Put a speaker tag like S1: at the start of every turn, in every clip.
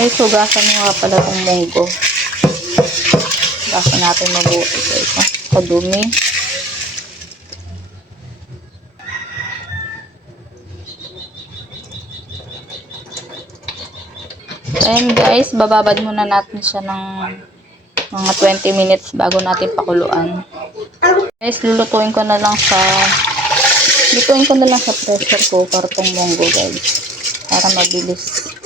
S1: Guys, hugasan mo nga pala itong munggo. Hugasan natin mabuti guys. ah. Kadumi. Ayan guys, bababad muna natin siya ng mga 20 minutes bago natin pakuluan. Guys, lulutuin ko na lang sa lutuin ko na lang sa pressure cooker tong munggo guys. Para mabilis.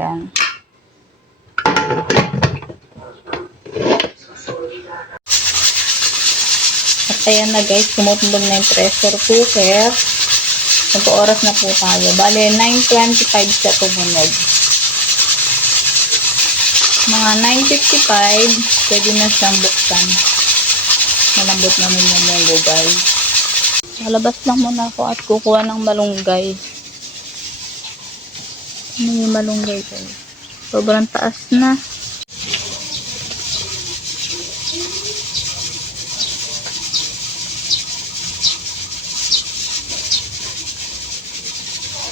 S1: Yan. At ayan na guys, tumutunog na yung pressure cooker. Ito oras na po tayo. Bale, 9.25 siya tumunog. Mga 9.55, pwede na siyang buksan. Malambot naman yung munggo guys. Lalabas lang muna ako at kukuha ng malunggay. Ano yung malunggay guys? Sobrang taas na.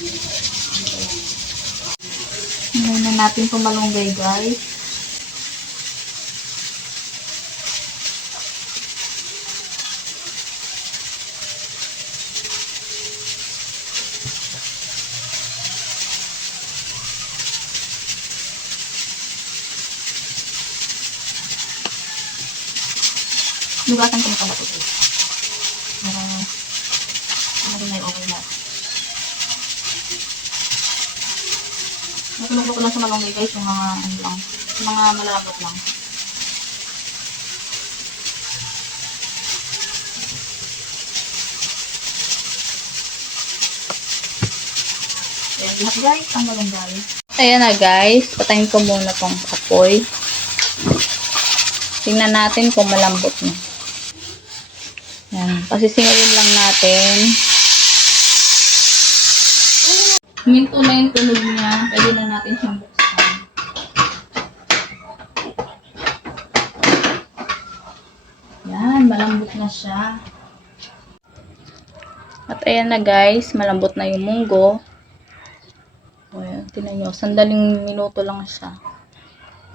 S1: Ngayon na natin itong malunggay guys. Lugatan ko na pala ito. Para ano na yung okay na. Natulog ko lang sa malunggay guys, yung mga ano lang, mga malalambot lang. Ayan, guys, ang malunggay. Ayan na guys, patayin ko muna tong apoy. Tingnan natin kung malambot na. Yan, pasisingawin lang natin. Huminto na yung tunog niya. Pwede na natin siyang buksan. Yan, malambot na siya. At ayan na guys, malambot na yung munggo. O yan, tinan nyo, sandaling minuto lang siya.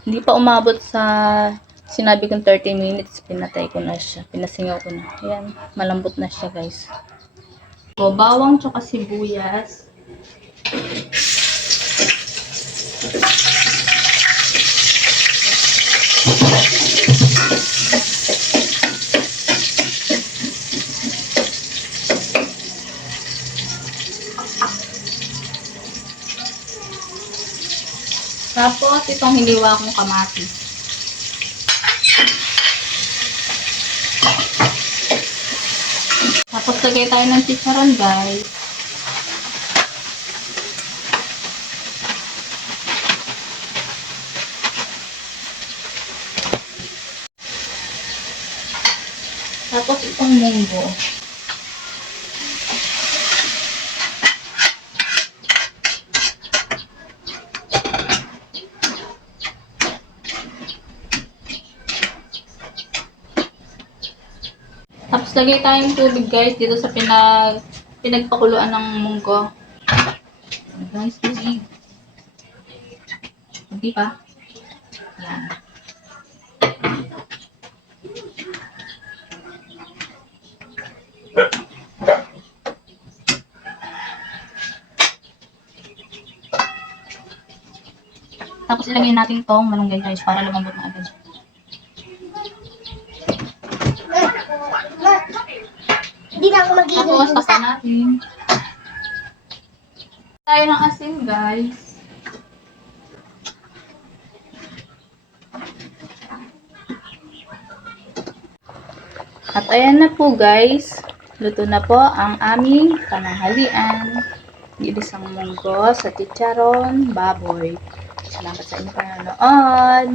S1: Hindi pa umabot sa sinabi kong 30 minutes, pinatay ko na siya. Pinasingaw ko na. Ayan, malambot na siya guys. O, bawang tsaka sibuyas. Tapos, itong hiniwa kong kamatis. Tapos, lagay tayo ng chicharon, guys. Tapos, itong munggo. Tapos lagay tayong tubig guys dito sa pinag pinagpakuluan ng munggo. Guys, tubig. Hindi pa. Yan. Tapos ilagay natin tong malunggay guys para lumambot na agad.
S2: Hindi na ako mag-iinom
S1: Tapos, takpan natin. Tayo ng asin, guys. At ayan na po guys. Luto na po ang aming pananghalian. Gilisang munggo sa chicharon, baboy. Salamat sa inyong panonood.